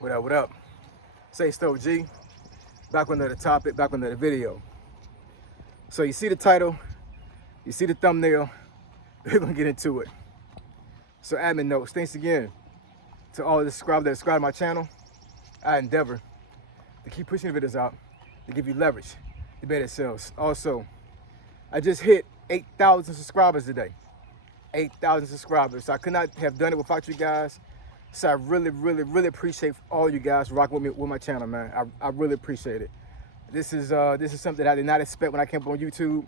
What up, what up? Say Stoke G, back with another topic, back with another video. So you see the title, you see the thumbnail, we're gonna get into it. So admin notes, thanks again to all the subscribers that subscribe to my channel. I endeavor to keep pushing the videos out, to give you leverage, to better sales. Also, I just hit 8,000 subscribers today. 8,000 subscribers. So I could not have done it without you guys. So I really appreciate all you guys rocking with me with my channel, man. I really appreciate it. This is something that I did not expect when I came up on YouTube.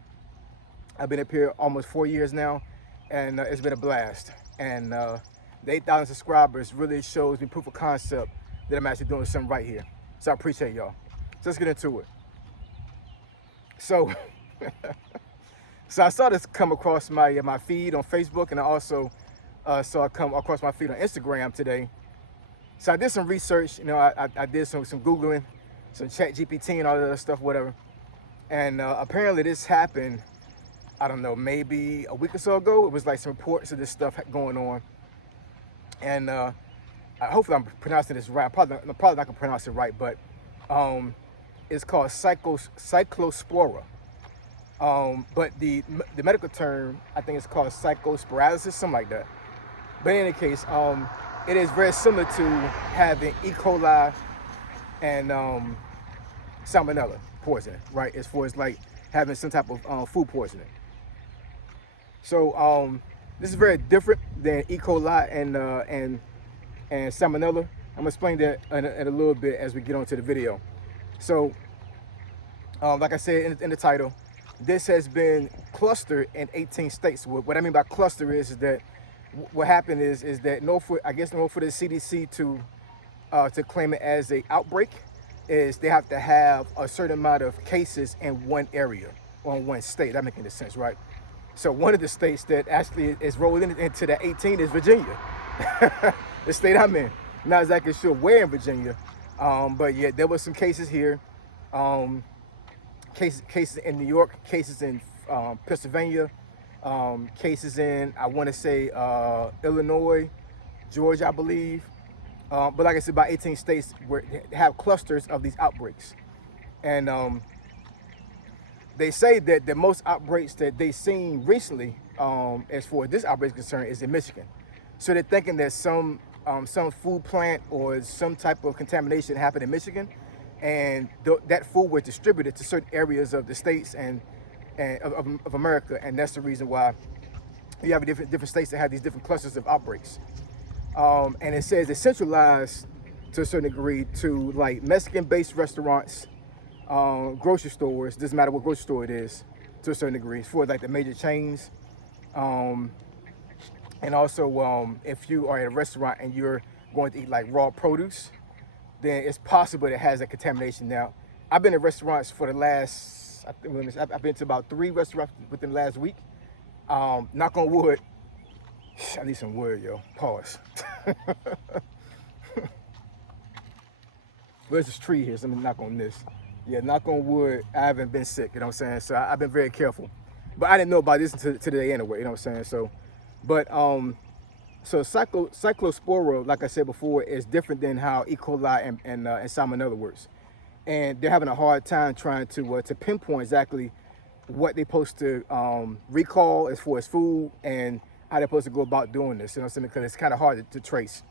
I've been up here almost 4 years now, and it's been a blast. And the 8,000 subscribers really shows me proof of concept that I'm actually doing something right here. So I appreciate y'all. So let's get into it. So, so I saw this come across my feed on Facebook, and I also saw it come across my feed on Instagram today. So I did some research, you know, I did some Googling, some chat GPT and all that other stuff, whatever. And apparently this happened, I don't know, maybe a week or so ago. It was like some reports of this stuff going on. And hopefully I'm pronouncing this right. I'm probably not gonna pronounce it right, but it's called cyclospora. But the medical term, I think it's called psychosparalysis, something like that. But in any case, it is very similar to having E. coli and salmonella poisoning, right? As far as like having some type of food poisoning. So this is very different than E. coli and salmonella. I'm gonna explain that in a little bit as we get on to the video. So, like I said in the title, this has been clustered in 18 states. What I mean by cluster is that what happened is that in order for the CDC to claim it as an outbreak, is they have to have a certain amount of cases in one area or in one state. That makes any sense, right? So one of the states that actually is rolled into the 18 is Virginia, the state I'm in. Not exactly sure where in Virginia, but yeah, there were some cases here, cases in New York, cases in Pennsylvania, cases in, I want to say, Illinois, Georgia, I believe. But like I said, about 18 states where they have clusters of these outbreaks. And they say that the most outbreaks that they've seen recently, as far as this outbreak is concerned, is in Michigan. So they're thinking that some food plant or some type of contamination happened in Michigan, and that food was distributed to certain areas of the states and of America, and that's the reason why you have different states that have these different clusters of outbreaks. And it says it's centralized to a certain degree to like Mexican-based restaurants, grocery stores. Doesn't matter what grocery store it is, to a certain degree, for like the major chains. And also, if you are at a restaurant and you're going to eat like raw produce, then it's possible it has a contamination. Now, I've been to restaurants for the last, I've been to about 3 restaurants within the last week. Knock on wood. I need some wood, yo. Pause. Where's this tree here? So let me knock on this. Yeah, knock on wood. I haven't been sick, you know what I'm saying? So I've been very careful. But I didn't know about this until today anyway, you know what I'm saying? So, but, so cyclospora, like I said before, is different than how E. coli and salmonella works. And they're having a hard time trying to pinpoint exactly what they're supposed to recall as far as food and how they're supposed to go about doing this, you know what I'm saying? Because it's kind of hard to trace.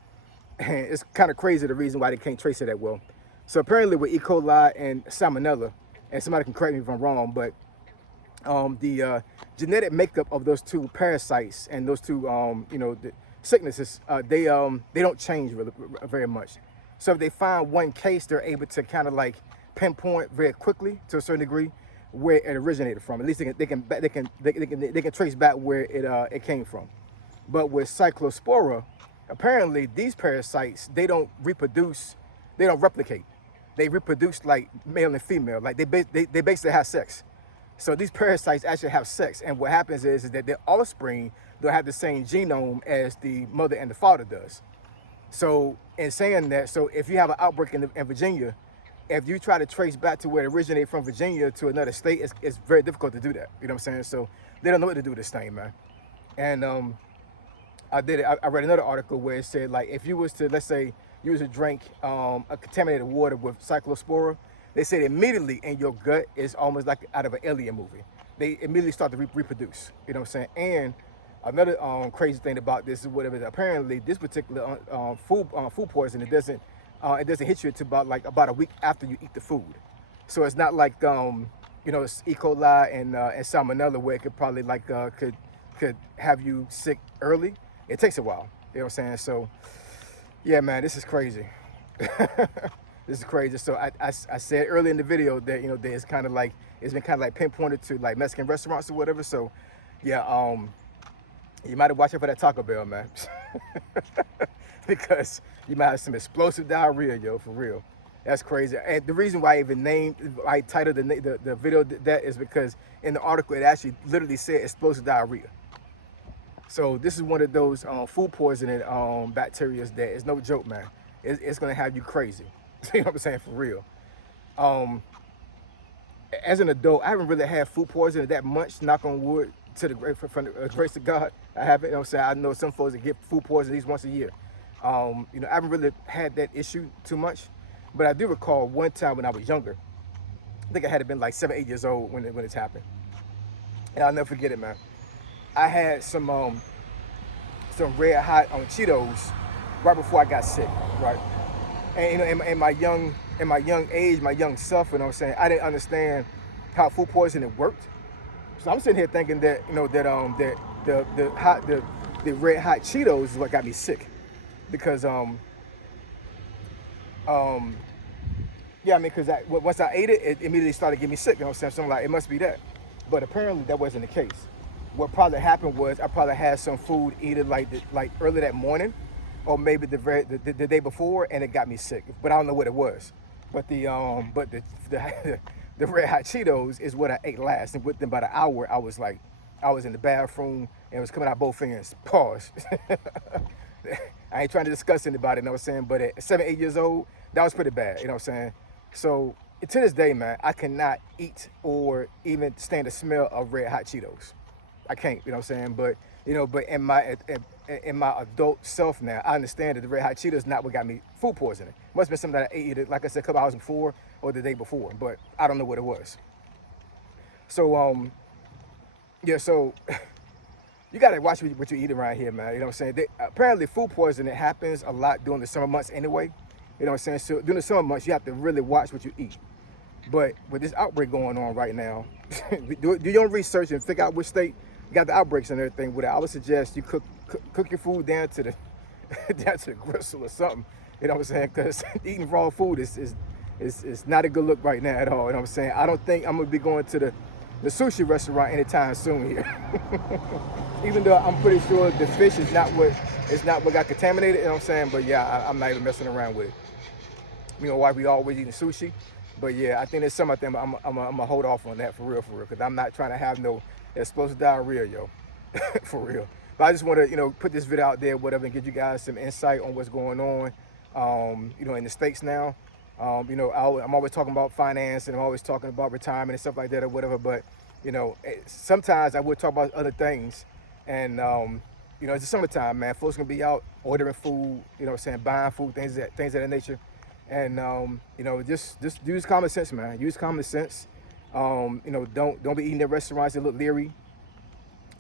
And it's kind of crazy the reason why they can't trace it that well. So apparently with E. coli and salmonella, and somebody can correct me if I'm wrong, but the genetic makeup of those two parasites and those two, the sicknesses, they don't change really, very much. So if they find one case, they're able to kind of like pinpoint very quickly to a certain degree where it originated from. At least they can trace back where it came from. But with cyclospora, apparently these parasites, they don't reproduce, they don't replicate. They reproduce like male and female, like they basically have sex. So these parasites actually have sex, and what happens is that their offspring, they'll have the same genome as the mother and the father does. So in saying that, so if you have an outbreak in Virginia, if you try to trace back to where it originated from Virginia to another state, it's very difficult to do that. You know what I'm saying? So they don't know what to do with this thing, man. And I read another article where it said, like, if you was to, let's say, you was to drink a contaminated water with cyclospora, they said immediately in your gut is almost like out of an alien movie. They immediately start to reproduce. You know what I'm saying? And another crazy thing about this is whatever. Apparently, this particular food poison, it doesn't hit you until about a week after you eat the food. So it's not like it's E. coli and salmonella where it could probably could have you sick early. It takes a while. You know what I'm saying? So yeah, man, this is crazy. This is crazy. So I said earlier in the video that that it's been kind of like pinpointed to like Mexican restaurants or whatever. So yeah, you might have watched out for that Taco Bell, man, because you might have some explosive diarrhea, yo, for real. That's crazy. And the reason why I titled the video that is because in the article it actually literally said explosive diarrhea. So this is one of those food poisoning bacteria that is no joke, man. It's gonna have you crazy. You know what I'm saying? For real. As an adult, I haven't really had food poisoning that much, knock on wood, to the grace of God. I haven't. You know what I'm saying? I know some folks that get food poisoning at least once a year. I haven't really had that issue too much, but I do recall one time when I was younger. I think I had been like 7, 8 years old when it's happened, and I'll never forget it, man. I had some red hot Cheetos right before I got sick, right? And in my young age, my young self, you know what I'm saying, I didn't understand how food poisoning worked. So I'm sitting here thinking that the red hot Cheetos is what got me sick, because because once I ate it, it immediately started getting me sick. You know what I'm saying? So I'm like, it must be that, but apparently that wasn't the case. What probably happened was I probably had some food either like early that morning, or maybe the day before, and it got me sick. But I don't know what it was. But the red hot Cheetos is what I ate last, and within about an hour, I was in the bathroom and it was coming out both ends. Pause. I ain't trying to discuss anybody, you know what I'm saying? But at 7, 8 years old, that was pretty bad, you know what I'm saying? So to this day, man, I cannot eat or even stand the smell of red hot Cheetos. I can't, you know what I'm saying? But but in my adult self now, I understand that the red hot Cheetos is not what got me food poisoning. Must have been something that I ate either, like I said, a couple hours before or the day before, but I don't know what it was. So so you gotta watch what you eat around here, man. You know what I'm saying? Apparently food poisoning happens a lot during the summer months anyway. You know what I'm saying? So during the summer months, you have to really watch what you eat. But with this outbreak going on right now, do your own research and figure out which state got the outbreaks and everything. But I would suggest you cook your food down to the down to the gristle or something. You know what I'm saying? Because eating raw food is not a good look right now at all. You know what I'm saying? I don't think I'm gonna be going to the sushi restaurant anytime soon here. Even though I'm pretty sure the fish is not what got contaminated. You know what I'm saying? But yeah, I'm not even messing around with it. You know why we always eating sushi? But yeah, I think there's some of them I'm gonna hold off on that for real, because I'm not trying to have no explosive diarrhea, yo, for real. But I just want to put this video out there, whatever, and give you guys some insight on what's going on, in the States now. I'm always talking about finance, and I'm always talking about retirement and stuff like that or whatever. But sometimes I would talk about other things, and it's the summertime, man. Folks gonna be out ordering food, buying food, things of that nature. And just use common sense, man. Use common sense. Don't be eating at restaurants that look leery.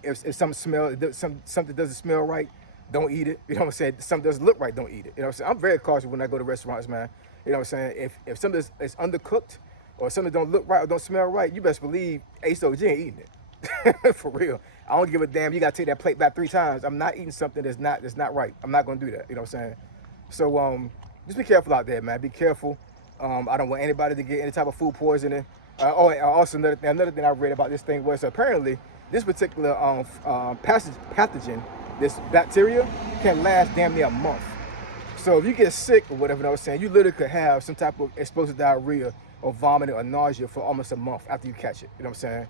If something doesn't smell right, don't eat it. You know what I'm saying? Something doesn't look right, don't eat it. You know what I'm saying? I'm very cautious when I go to restaurants, man. You know what I'm saying? If something is undercooked or something don't look right or don't smell right, you best believe HOG ain't eating it. For real. I don't give a damn. You gotta take that plate back 3 times. I'm not eating something that's not right. I'm not gonna do that. You know what I'm saying? So just be careful out there, man. Be careful. I don't want anybody to get any type of food poisoning. Also another thing I read about this thing was apparently this particular pathogen, this bacteria, can last damn near a month. So if you get sick or whatever, I was saying, you literally could have some type of explosive diarrhea or vomiting or nausea for almost a month after you catch it. You know what I'm saying?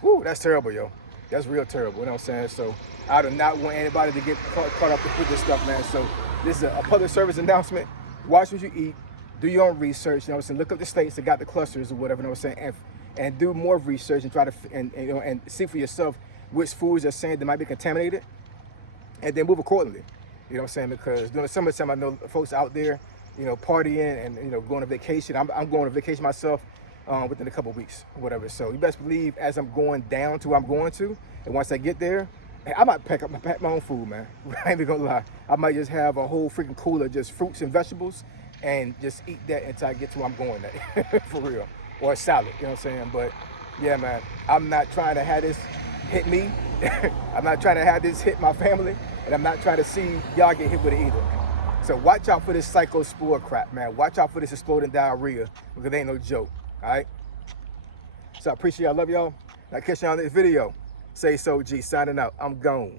Whew, that's terrible, yo. That's real terrible. You know what I'm saying? So I do not want anybody to get caught up with this stuff, man. So this is a public service announcement. Watch what you eat. Do your own research. You know what I'm saying? Look up the states that got the clusters or whatever. You know what I'm saying? And do more research and try to and see for yourself which foods are saying that might be contaminated, and then move accordingly. You know what I'm saying? Because during the summertime, I know folks out there, you know, partying and, you know, going on vacation. I'm going on vacation myself within a couple of weeks, or whatever. So you best believe as I'm going down to where I'm going to, and once I get there, I might pack my own food, man. I ain't even gonna lie. I might just have a whole freaking cooler, just fruits and vegetables, and just eat that until I get to where I'm going at, for real. Or a salad, you know what I'm saying? But yeah, man, I'm not trying to have this hit me. I'm not trying to have this hit my family, and I'm not trying to see y'all get hit with it either. So watch out for this cyclospore crap, man. Watch out for this exploding diarrhea, because it ain't no joke, all right? So I appreciate y'all, love y'all. I'll catch y'all in this video. Say so, G, signing out. I'm gone.